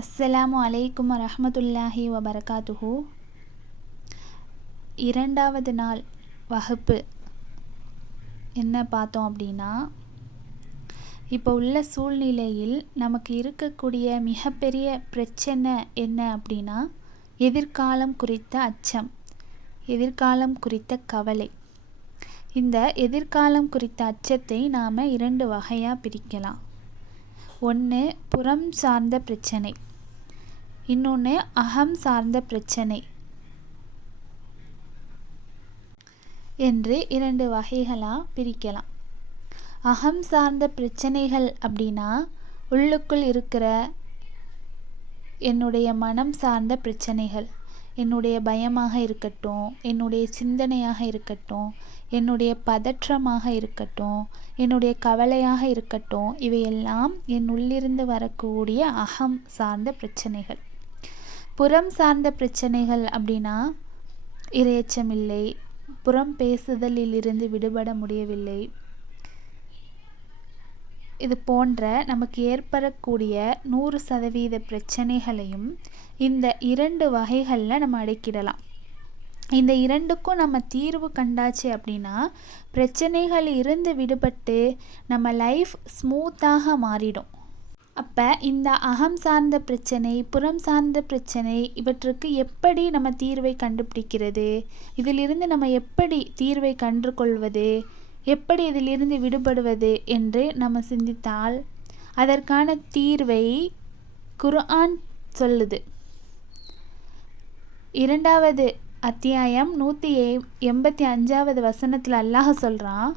அஸ்ஸலாமு அலைக்கும் வரஹமத்துல்லாஹி வபரகாத்துஹு. இரண்டாவது நாள் வகுப்பு. என்ன பார்த்தோம் அப்படின்னா இப்போ உள்ள சூழ்நிலையில் நமக்கு இருக்கக்கூடிய மிகப்பெரிய பிரச்சனை என்ன அப்படின்னா எதிர்காலம் குறித்த அச்சம் எதிர்காலம் குறித்த கவலை. இந்த எதிர்காலம் குறித்த அச்சத்தை நாம் இரண்டு வகையாக பிரிக்கலாம். ஒன்று புறம் சார்ந்த பிரச்சனை. இன்னொன்று அகம் சார்ந்த பிரச்சனை. என்று இரண்டு வகைகளாக பிரிக்கலாம். அகம் சார்ந்த பிரச்சனைகள் அப்படின்னா உள்ளுக்குள் இருக்கிற என்னுடைய மனம் சார்ந்த பிரச்சனைகள். என்னுடைய பயமாக இருக்கட்டும் என்னுடைய சிந்தனையாக இருக்கட்டும் என்னுடைய பதற்றமாக இருக்கட்டும் என்னுடைய கவலையாக இருக்கட்டும் இவையெல்லாம் என் உள்ளிருந்து வரக்கூடிய அகம் சார்ந்த பிரச்சனைகள். புறம் சார்ந்த பிரச்சனைகள் அப்படின்னா இரையச்சமில்லை புறம் பேசுதலில் இருந்து விடுபட முடியவில்லை இது போன்ற நமக்கு ஏற்படக்கூடிய நூறு சதவீத பிரச்சனைகளையும் இந்த இரண்டு வகைகளில் நம்ம அடக்கிடலாம். இந்த இரண்டுக்கும் நம்ம தீர்வு கண்டாச்சு அப்படின்னா பிரச்சனைகள் இருந்து விடுபட்டு நம்ம லைஃப் ஸ்மூத்தாக மாறிடும். அப்போ இந்த அகம் சார்ந்த பிரச்சனை புறம் சார்ந்த பிரச்சனை இவற்றுக்கு எப்படி நம்ம தீர்வை கண்டுபிடிக்கிறது? இதிலிருந்து நம்ம எப்படி தீர்வை கண்டுகொள்வது? எப்படி இதிலிருந்து விடுபடுவது என்று நம்ம சிந்தித்தால் அதற்கான தீர்வை குர்ஆன் சொல்லுது. இரண்டாவது அத்தியாயம் நூற்றி எண்பத்தி அஞ்சாவது வசனத்தில் அல்லாஹ் சொல்கிறான்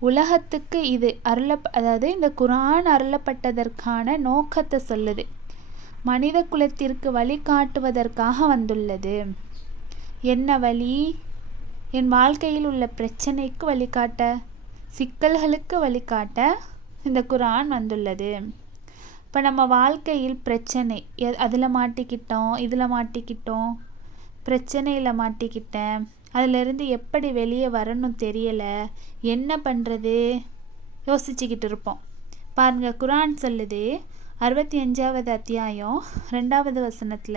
உலகத்துக்கு இது அருள அதாவது இந்த குரான் அருளப்பட்டதற்கான நோக்கத்தை சொல்லுது. மனித குலத்திற்கு வழிகாட்டுவதற்காக வந்துள்ளது. என்ன வழி? என் வாழ்க்கையில் உள்ள பிரச்சனைக்கு வழிகாட்ட சிக்கல்களுக்கு வழிகாட்ட இந்த குரான் வந்துள்ளது. இப்போ நம்ம வாழ்க்கையில் பிரச்சனை அதில் மாட்டிக்கிட்டோம் இதில் மாட்டிக்கிட்டோம் பிரச்சனையில் மாட்டிக்கிட்டேன் அதிலிருந்து எப்படி வெளியே வரணும் தெரியலை என்ன பண்ணுறது யோசிச்சுக்கிட்டு இருப்போம். பாருங்கள் குரான் சொல்லுது அறுபத்தி அஞ்சாவது அத்தியாயம் ரெண்டாவது வசனத்தில்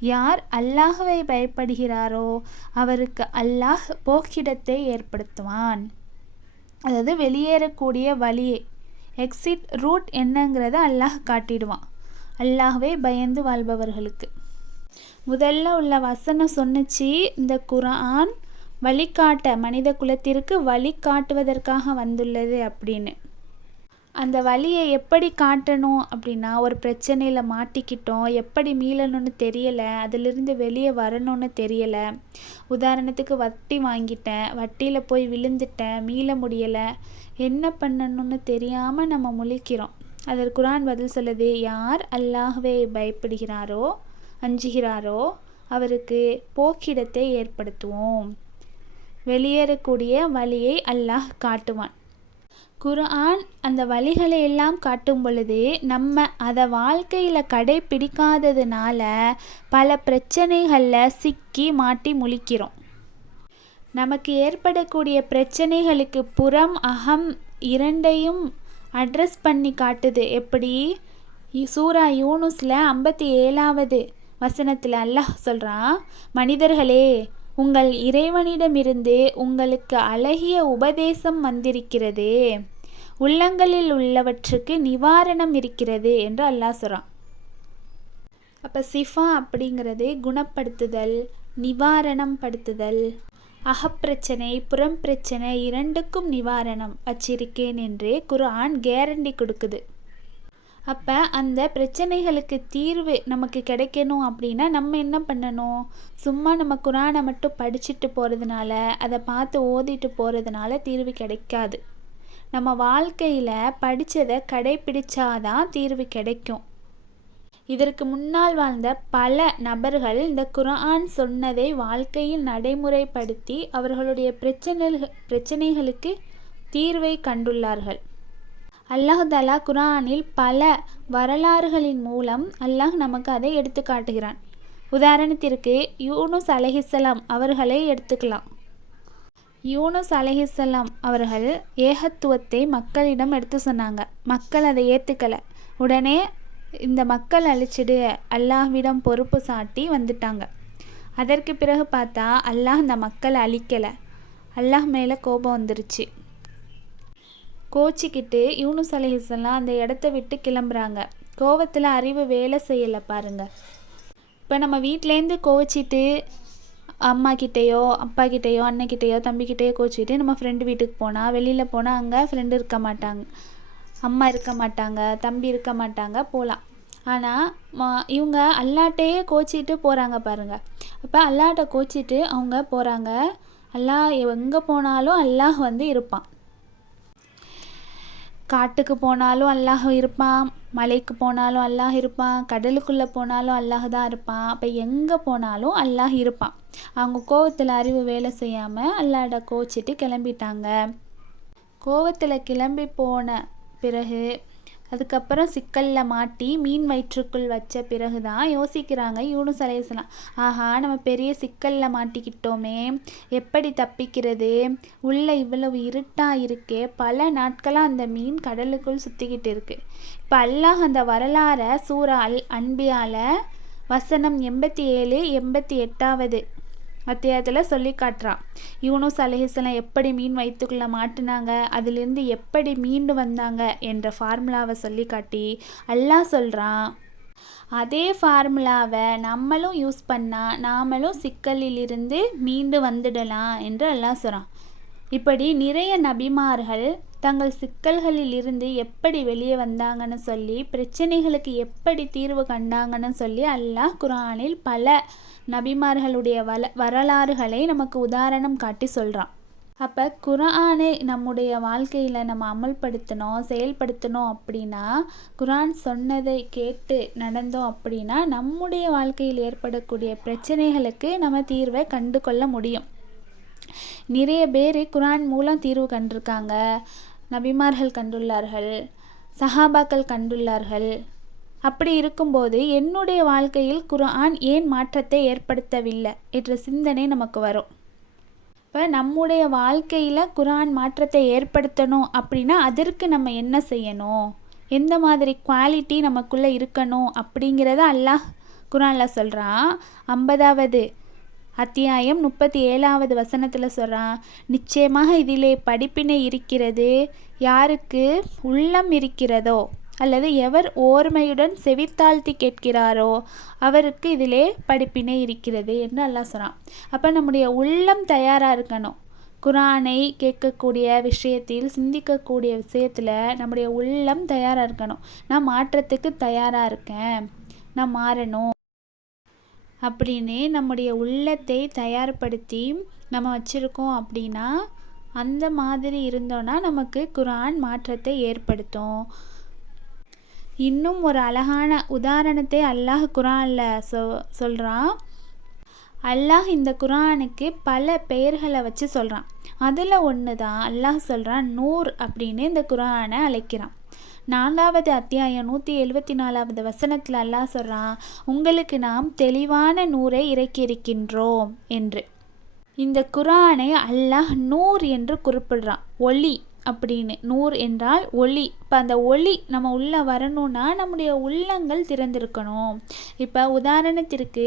யார் அல்லாஹுவை பயப்படுகிறாரோ அவருக்கு அல்லாஹ் போக்கிடத்தை ஏற்படுத்துவான். அதாவது வெளியேறக்கூடிய வழியை எக்ஸிட் ரூட் என்னங்கிறத அல்லாஹ் காட்டிடுவான். அல்லாஹ்வே பயந்து வாழ்பவர்களுக்கு. முதல்ல உள்ள வசனம் சொன்னிச்சு இந்த குரான் வழிகாட்ட மனித குலத்திற்கு வழிகாட்டுவதற்காக வந்துள்ளது அப்படின்னு. அந்த வழியை எப்படி காட்டணும் அப்படின்னா ஒரு பிரச்சனையில் மாட்டிக்கிட்டோம் எப்படி மீளணும்னு தெரியலை அதிலிருந்து வெளியே வரணும்னு தெரியலை. உதாரணத்துக்கு வட்டி வாங்கிட்டேன் வட்டியில் போய் விழுந்துட்டேன் மீள முடியலை. என்ன பண்ணணும்னு தெரியாமல் நம்ம முழிக்கிறோம். அதற்கு குரான் பதில் சொல்லுது யார் அல்லாஹ்வை பயப்படுகிறாரோ அஞ்சுகிறாரோ அவருக்கு போக்கிடத்தை ஏற்படுத்துவோம். வெளியேறக்கூடிய வழியை அல்லாஹ் காட்டுவான். குர்ஆன் அந்த வழிகளை எல்லாம் காட்டும் பொழுது நம்ம அதை வாழ்க்கையில் கடைப்பிடிக்காததுனால பல பிரச்சனைகளில் சிக்கி மாட்டி முழிக்கிறோம். நமக்கு ஏற்படக்கூடிய பிரச்சனைகளுக்கு புறம் அகம் இரண்டையும் அட்ரஸ் பண்ணி காட்டுது. எப்படி? சூரா யூனுஸில் ஐம்பத்தி ஏழாவது வசனத்தில் அல்லாஹ் சொல்கிறான் மனிதர்களே உங்கள் இறைவனிடமிருந்து உங்களுக்கு அழகிய உபதேசம் வந்திருக்கிறதே. உள்ளங்களில் உள்ளவற்றுக்கு நிவாரணம் இருக்கிறது என்று அல்லாஹ் சொல்கிறான் அப்போ சிஃபா அப்படிங்கிறது குணப்படுத்துதல் நிவாரணம் படுத்துதல் அகப்பிரச்சனை புறம் பிரச்சனை இரண்டுக்கும் நிவாரணம் வச்சிருக்கேன் என்று குர்ஆன் கேரண்டி கொடுக்குது. அப்போ அந்த பிரச்சனைகளுக்கு தீர்வு நமக்கு கிடைக்கணும் அப்படின்னா நம்ம என்ன பண்ணணும்? சும்மா நம்ம குரானை மட்டும் படிச்சுட்டு போகிறதுனால அதை பார்த்து ஓதிட்டு போகிறதுனால தீர்வு கிடைக்காது. நம்ம வாழ்க்கையில் படித்ததை கடைப்பிடிச்சாதான் தீர்வு கிடைக்கும். இதற்கு முன்னால் வாழ்ந்த பல நபர்கள் இந்த குரான் சொன்னதை வாழ்க்கையில் நடைமுறைப்படுத்தி அவர்களுடைய பிரச்சனைகள் பிரச்சனைகளுக்கு தீர்வை கண்டுள்ளார்கள். அல்லாஹ் தலா குரானில் பல வரலாறுகளின் மூலம் அல்லாஹ் நமக்கு அதை எடுத்து காட்டுகிறான். உதாரணத்திற்கு யூனுஸ் அலஹிசலாம் அவர்களை எடுத்துக்கலாம். யூனுஸ் அலஹிசலாம் அவர்கள் ஏகத்துவத்தை மக்களிடம் எடுத்து சொன்னாங்க. மக்கள் அதை ஏற்றுக்கலை உடனே இந்த மக்கள் அழிச்சிடு அல்லாஹ்விடம் பொறுப்பு சாட்டி வந்துட்டாங்க. அதற்கு பிறகு பார்த்தா அல்லாஹ் அந்த மக்களை அழிக்கலை. அல்லாஹ் மேலே கோபம் வந்துருச்சு. கோச்சிக்கிட்டு யூனுஸ் அலைஹிஸ்ஸலாம் அந்த இடத்த விட்டு கிளம்புறாங்க. கோவத்தில் அறிவு வேலை செய்யலை பாருங்க. இப்போ நம்ம வீட்டிலேருந்து கோச்சிட்டு அம்மா கிட்டேயோ அப்பா கிட்டேயோ தம்பிக்கிட்டேயோ கோச்சிட்டு நம்ம ஃப்ரெண்டு வீட்டுக்கு போனால் வெளியில் போனால் அங்கே ஃப்ரெண்டு இருக்க மாட்டாங்க. அம்மா இருக்க மாட்டாங்க தம்பி இருக்க மாட்டாங்க போகலாம் ஆனால் இவங்க அல்லாட்டையே கோச்சிட்டு போகிறாங்க பாருங்கள் அப்போ அல்லாட்ட கோச்சிட்டு அவங்க போகிறாங்க அல்லாஹ் எங்கே போனாலும் அல்லாஹ் வந்து இருப்பான். காட்டுக்கு போனாலும் அல்லாஹ் இருப்பான் மலைக்கு போனாலும் அல்லாஹ் இருப்பான் கடலுக்குள்ளே போனாலும் அல்லாஹ் தான் இருப்பான். அப்போ எங்கே போனாலும் அல்லாஹ் இருப்பான். அவங்க கோவத்தில் அறிவு வேலை செய்யாமல் அல்லாட கோச்சிட்டு கிளம்பிட்டாங்க. கோவத்தில் கிளம்பி போன பிறகு அதுக்கப்புறம் சிக்கலில் மாட்டி மீன் வயிற்றுக்குள் வச்ச பிறகு தான் யோசிக்கிறாங்க யூனுஸ் அலையாம் ஆஹா நம்ம பெரிய சிக்கலில் மாட்டிக்கிட்டோமே. எப்படி தப்பிக்கிறது? உள்ளே இவ்வளவு இருட்டாக இருக்கே. பல நாட்களாக அந்த மீன் கடலுக்குள் சுற்றிக்கிட்டு இருக்கு. இப்போ அல்லாஹ் அந்த வரலாறை சூறா அல் அன்பியால் வசனம் எண்பத்தி ஏழு எண்பத்தி எட்டாவது அத்தியாயத்தில் சொல்லி காட்டுறான். யூனுஸ் அலைஹிஸ்லாம் எப்படி மீன் வயிற்றுக்குள்ளே மாட்டினாங்க? அதிலிருந்து எப்படி மீண்டு வந்தாங்க? என்ற ஃபார்முலாவை சொல்லி காட்டி அல்லாஹ் சொல்கிறான் அதே ஃபார்முலாவை நம்மளும் யூஸ் பண்ணால் நாமளும் சிக்கலிலிருந்து மீண்டு வந்துடலாம் என்று அல்லாஹ் சொல்கிறான் இப்படி நிறைய நபிமார்கள் தங்கள் சிக்கல்களில் இருந்து எப்படி வெளியே வந்தாங்கன்னு சொல்லி பிரச்சனைகளுக்கு எப்படி தீர்வு கண்டாங்கன்னு சொல்லி அல்லாஹ் குரானில் பல நபிமார்களுடைய வள வரலாறுகளை நமக்கு உதாரணம் காட்டி சொல்கிறான் அப்போ குரானை நம்முடைய வாழ்க்கையில் நம்ம அமல்படுத்தணும் செயல்படுத்தணும் அப்படின்னா குரான் சொன்னதை கேட்டு நடந்தோம் அப்படின்னா நம்முடைய வாழ்க்கையில் ஏற்படக்கூடிய பிரச்சனைகளுக்கு நம்ம தீர்வை கண்டு கொள்ள முடியும். நிறைய பேர் குரான் மூலம் தீர்வு கண்டிருக்காங்க. நபிமார்கள் கண்டுள்ளார்கள் சஹாபாக்கள் கண்டுள்ளார்கள். அப்படி இருக்கும்போது என்னுடைய வாழ்க்கையில் குரான் ஏன் மாற்றத்தை ஏற்படுத்தவில்லை என்ற சிந்தனை நமக்கு வரும். இப்போ நம்முடைய வாழ்க்கையில் குரான் மாற்றத்தை ஏற்படுத்தணும் அப்படின்னா அதற்கு நம்ம என்ன செய்யணும்? எந்த மாதிரி குவாலிட்டி நமக்குள்ளே இருக்கணும் அப்படிங்கிறத அல்லாஹ் குரானில் சொல்கிறான் ஐம்பதாவது அத்தியாயம் முப்பத்தி ஏழாவது வசனத்தில் சொல்கிறான் நிச்சயமாக இதிலே படிப்பினை இருக்கிறது யாருக்கு? உள்ளம் இருக்கிறதோ? அல்லது எவர் ஓர்மையுடன் செவித்தாழ்த்தி கேட்கிறாரோ? அவருக்கு இதிலே படிப்பினை இருக்கிறது என்று எல்லாம் சொல்கிறான் அப்போ நம்முடைய உள்ளம் தயாராக இருக்கணும். குரானை கேட்கக்கூடிய விஷயத்தில் சிந்திக்கக்கூடிய விஷயத்தில் நம்முடைய உள்ளம் தயாராக இருக்கணும். நான் மாற்றத்துக்கு தயாராக இருக்கேன். நான் மாறணும். அப்படின்னு நம்முடைய உள்ளத்தை தயார்படுத்தி நம்ம வச்சுருக்கோம் அப்படின்னா அந்த மாதிரி இருந்தோன்னா நமக்கு குரான் மாற்றத்தை ஏற்படுத்தும். இன்னும் ஒரு அழகான உதாரணத்தை அல்லாஹ் குரானில் சொ சொல்கிறான் அல்லாஹ் இந்த குரானுக்கு பல பெயர்களை வச்சு சொல்கிறான் அதில் ஒன்று தான் அல்லாஹ் சொல்கிறான் நூர் அப்படின்னு இந்த குரானை அழைக்கிறான். நாலாவது அத்தியாயம் நூற்றி எழுபத்தி நாலாவது வசனத்தில் அல்லாஹ் சொல்கிறான் உங்களுக்கு நாம் தெளிவான நூரை இறக்கியிருக்கின்றோம் என்று. இந்த குரானை அல்லாஹ் நூர் என்று குறிப்பிடுறான். ஒளி அப்படின்னு. நூர் என்றால் ஒளி. இப்போ அந்த ஒளி நம்ம உள்ளே வரணும்னா நம்முடைய உள்ளங்கள் திறந்திருக்கணும். இப்போ உதாரணத்திற்கு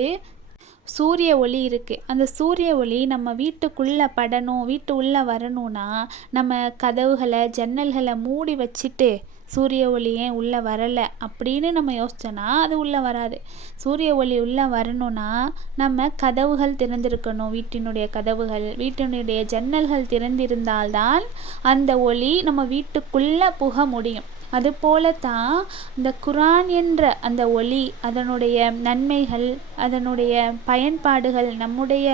சூரிய ஒளி இருக்குது அந்த சூரிய ஒளி நம்ம வீட்டுக்குள்ளே படணும் வீட்டு உள்ளே வரணும்னா நம்ம கதவுகளை ஜன்னல்களை மூடி வச்சுட்டு சூரிய ஒளி ஏன் உள்ளே வரலை அப்படின்னு நம்ம யோசிச்சோன்னா அது உள்ளே வராது. சூரிய ஒளி உள்ளே வரணும்னா நம்ம கதவுகள் திறந்திருக்கணும் வீட்டினுடைய கதவுகள் வீட்டினுடைய ஜன்னல்கள் திறந்திருந்தால்தான் அந்த ஒளி நம்ம வீட்டுக்குள்ளே புக முடியும். அதுபோல தான் இந்த குரான் என்ற அந்த ஒளி அதனுடைய நன்மைகள் அதனுடைய பயன்பாடுகள் நம்முடைய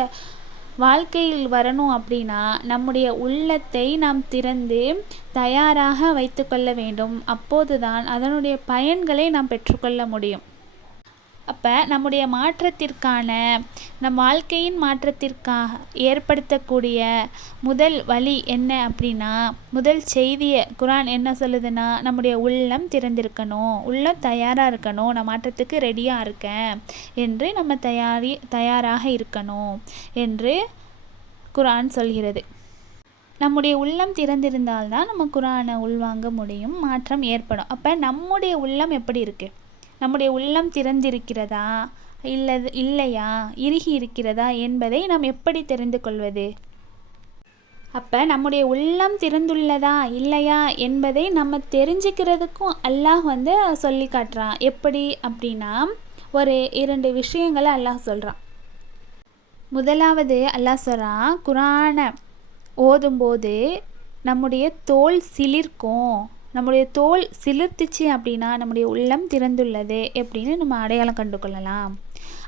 வாழ்க்கையில் வரணும் அப்படின்னா நம்முடைய உள்ளத்தை நாம் திறந்து தயாராக வைத்துக்கொள்ள வேண்டும். அப்போதுதான் அதனுடைய பயன்களை நாம் பெற்றுக்கொள்ள முடியும். அப்போ நம்முடைய மாற்றத்திற்கான நம் வாழ்க்கையின் மாற்றத்திற்காக ஏற்படுத்தக்கூடிய முதல் வழி என்ன அப்படின்னா முதல் செய்தியை குரான் என்ன சொல்லுதுன்னா நம்முடைய உள்ளம் திறந்திருக்கணும். உள்ளம் தயாராக இருக்கணும். நான் மாற்றத்துக்கு ரெடியாக இருக்கேன் என்று நம்ம தயாரி தயாராக இருக்கணும் என்று குரான் சொல்கிறது. நம்முடைய உள்ளம் திறந்திருந்தால்தான் நம்ம குரானை உள்வாங்க முடியும் மாற்றம் ஏற்படும். அப்போ நம்முடைய உள்ளம் எப்படி இருக்குது நம்முடைய உள்ளம் திறந்திருக்கிறதா? இல்லது இல்லையா? இறுகி இருக்கிறதா என்பதை நாம் எப்படி தெரிந்து கொள்வது? அப்போ நம்முடைய உள்ளம் திறந்துள்ளதா இல்லையா என்பதை நம்ம தெரிஞ்சுக்கிறதுக்கும் அல்லாஹ் வந்து சொல்லி காட்டுறான். எப்படி அப்படின்னா ஒரு இரண்டு விஷயங்களை அல்லாஹ் சொல்கிறான் முதலாவது அல்லாஹ் சொல்கிறான் குரானை ஓதும்போது நம்முடைய தோல் சிலிர்க்கும். நம்முடைய தோல் சிலிர்த்துச்சு அப்படின்னா நம்முடைய உள்ளம் திறந்துள்ளது எப்படின்னு நம்ம அடையாளம் கண்டு கொள்ளலாம்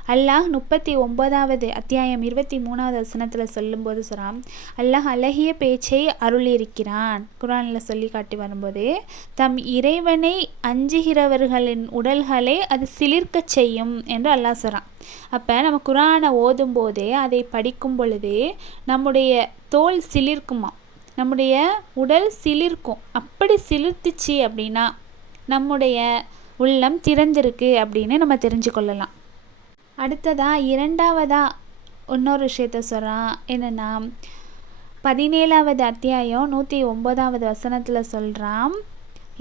அல்லாஹ் முப்பத்தி ஒன்பதாவது அத்தியாயம் இருபத்தி மூணாவது வசனத்தில் சொல்லும்போது சொல்கிறான் அல்லாஹ் அழகிய பேச்சை அருளியிருக்கிறான். குரானில் சொல்லி காட்டி வரும்போது தம் இறைவனை அஞ்சுகிறவர்களின் உடல்களை அது சிலிர்க்கச் செய்யும் என்று அல்லாஹ் சொல்கிறான் அப்போ நம்ம குரானை ஓதும்போதே அதை படிக்கும் பொழுது நம்முடைய தோல் சிலிர்க்குமா? நம்முடைய உடல் சிலிர்க்கும். அப்படி சிலிர்த்துச்சு அப்படின்னா நம்முடைய உள்ளம் திறந்திருக்கு அப்படின்னு நம்ம தெரிஞ்சு கொள்ளலாம். அடுத்ததாக இரண்டாவதாக இன்னொரு விஷயத்த சொல்கிறான் என்னென்னா பதினேழாவது அத்தியாயம் நூற்றி ஒம்போதாவது வசனத்தில் சொல்கிறான்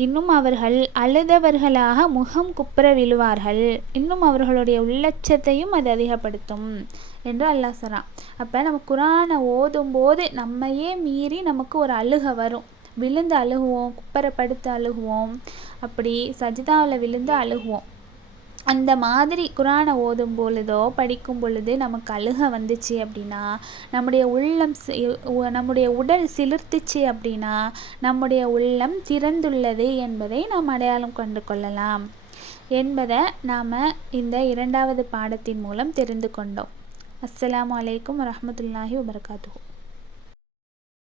இன்னும் அவர்கள் அழுதவர்களாக முகம் குப்புற விழுவார்கள் இன்னும் அவர்களுடைய உள்ளச்சத்தையும் அது அதிகப்படுத்தும் என்று அல்லாஹ் சொல்கிறான் அப்போ நம்ம குரானை ஓதும்போது நம்மையே மீறி நமக்கு ஒரு அழுக வரும். விழுந்து அழுகுவோம் குப்பரை படுத்து அழுகுவோம் அப்படி சஜிதாவில் விழுந்து அழுகுவோம். அந்த மாதிரி குரானை ஓதும் பொழுதோ படிக்கும் பொழுது நமக்கு அழுக வந்துச்சு அப்படின்னா நம்முடைய உள்ளம் நம்முடைய உடல் சிலிர்த்துச்சு அப்படின்னா நம்முடைய உள்ளம் திறந்துள்ளது என்பதை நாம் அடையாளம் கண்டு கொள்ளலாம் என்பதை நாம் இந்த இரண்டாவது பாடத்தின் மூலம் தெரிந்து கொண்டோம். அஸ்லாம் வலைக்கம் வரமத்துல்லாஹி வபர்காத்து